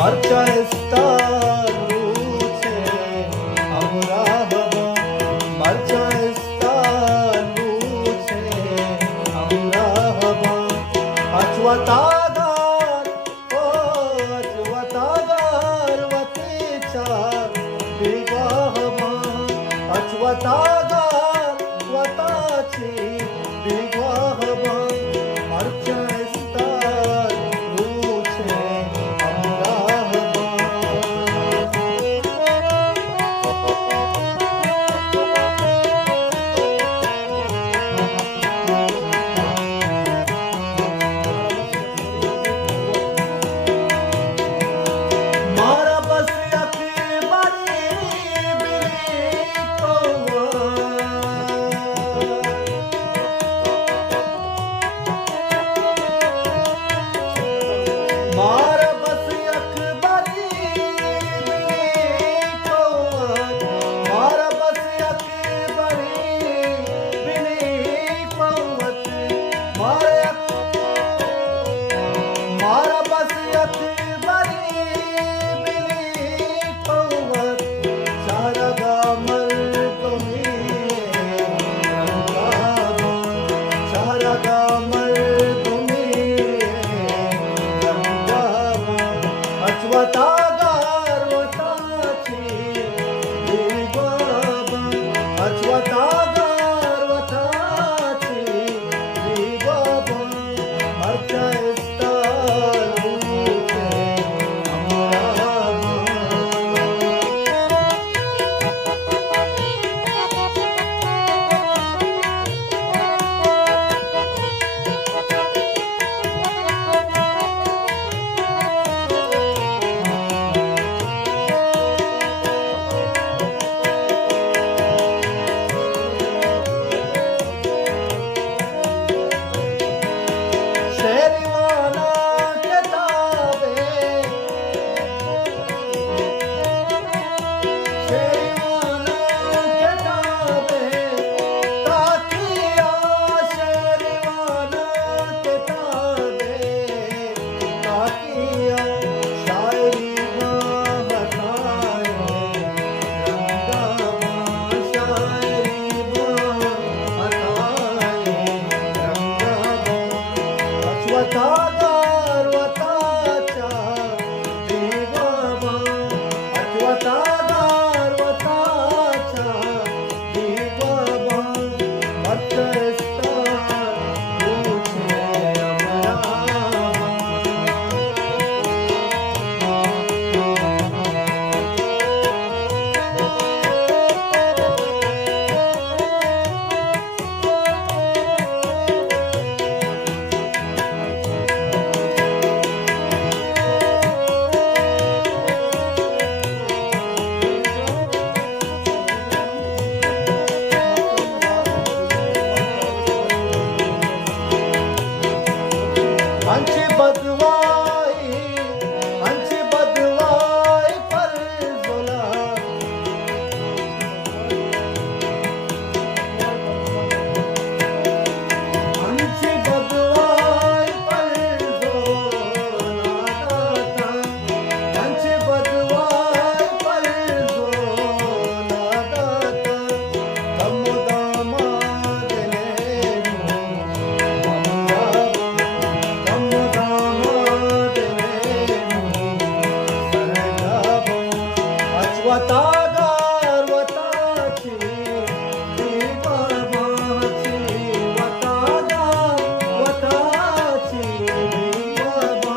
मरचा स्तारू छे हमरा हवा मरचा स्तारू छे हमरा हवा अचवतागार ओ अचवतागार वती चार विवाहवा अचवतागार वताची विवाहवा मरचा अचवतागार वताची विवाहवा अचवतागार वताची विवाहवा मरचा स्तारू छे हमरा अचवतागार वताचा विवाहवा अचवतागार वताचा विवाहवा मरचा स्तारू छे हमरा अंची बदवाई पर जोला अंची बदवाई पर जोला दाता अंची बदवाई पर जोला दाता कमुदामा वता